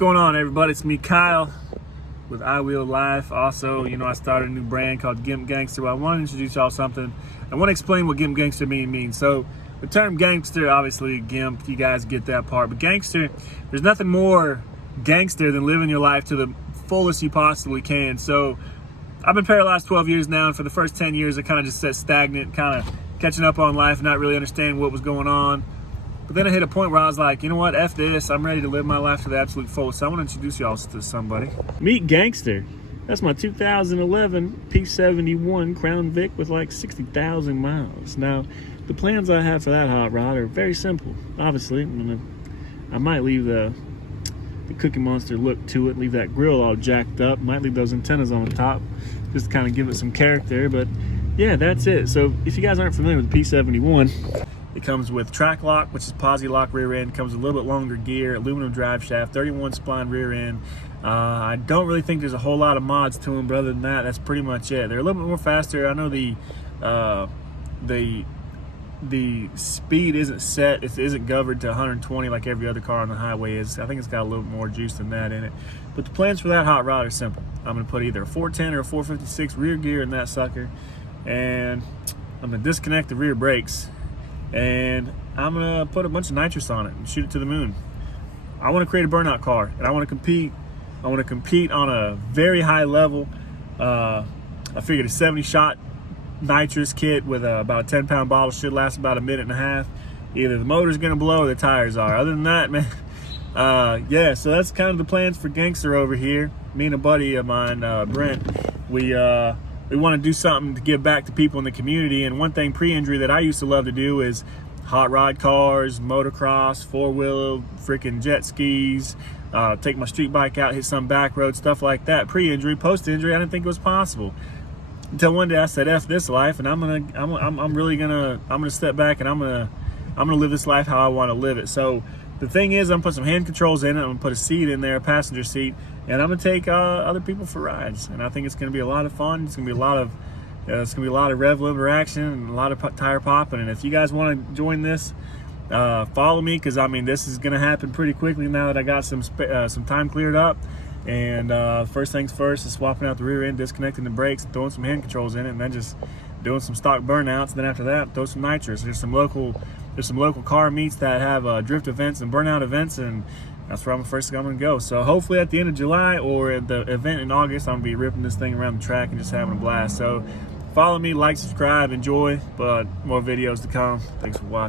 going on, everybody? It's me, Kyle, with I Wheel Life. Also, I started a new brand called Gangster. Well, I want to introduce y'all something. I want to explain what Gangster means. So, the term gangster, obviously, gimp, you guys get that part. But gangster, there's nothing more gangster than living your life to the fullest you possibly can. So, I've been paralyzed 12 years now, and for the first 10 years, I kind of just sat stagnant, kind of catching up on life, not really understanding what was going on. But then I hit a point where I was like, you know what, F this, I'm ready to live my life to the absolute fullest. So I want to introduce y'all to somebody. Meet Gangster. That's my 2011 P71 Crown Vic with like 60,000 miles. Now, the plans I have for that hot rod are very simple. Obviously, I might leave the Cookie Monster look to it, leave that grill all jacked up, might leave those antennas on the top, just to kind of give it some character. But yeah, that's it. So if you guys aren't familiar with the P71, it comes with track lock, which is posi lock rear end. Comes with a little bit longer gear, aluminum drive shaft, 31 spline rear end. I don't really think there's a whole lot of mods to them, but other than that, that's pretty much it. They're a little bit more faster. I know the speed isn't set. It isn't governed to 120 like every other car on the highway is. I think it's got a little more juice than that in it. But the plans for that hot rod are simple. I'm going to put either a 410 or a 456 rear gear in that sucker, and I'm going to disconnect the rear brakes, and I'm gonna put a bunch of nitrous on it and shoot it to the moon. I want to create a burnout car, and I want to compete. I want to compete on a very high level. I figured a 70 shot nitrous kit with about a 10-pound bottle should last about a minute and a half. Either the motor's gonna blow or the tires are. Other than that, man, yeah. So that's kind of the plans for Gangster over here. Me and a buddy of mine, Brent, we want to do something to give back to people in the community. And one thing pre-injury that I used to love to do is hot rod cars, motocross, four-wheel, freaking jet skis, take my street bike out, hit some back road, stuff like that. Pre-injury, post-injury, I didn't think it was possible. Until one day I said, F this life, and I'm gonna step back, and I'm gonna live this life how I want to live it. So the thing is, I'm gonna put some hand controls in it. I'm gonna put a seat in there, a passenger seat, and I'm gonna take other people for rides. And I think it's gonna be a lot of fun. It's gonna be a lot of rev limiter action and a lot of tire popping. And if you guys want to join this, follow me, because this is gonna happen pretty quickly now that I got some time cleared up. And first things first is swapping out the rear end, disconnecting the brakes, throwing some hand controls in it, and then just doing some stock burnouts. And then after that, throw some nitrous. There's some local car meets that have drift events and burnout events, and that's where I'm gonna go. So hopefully at the end of July or at the event in August, I'm gonna be ripping this thing around the track and just having a blast. So follow me, like, subscribe, enjoy, but more videos to come. Thanks for watching.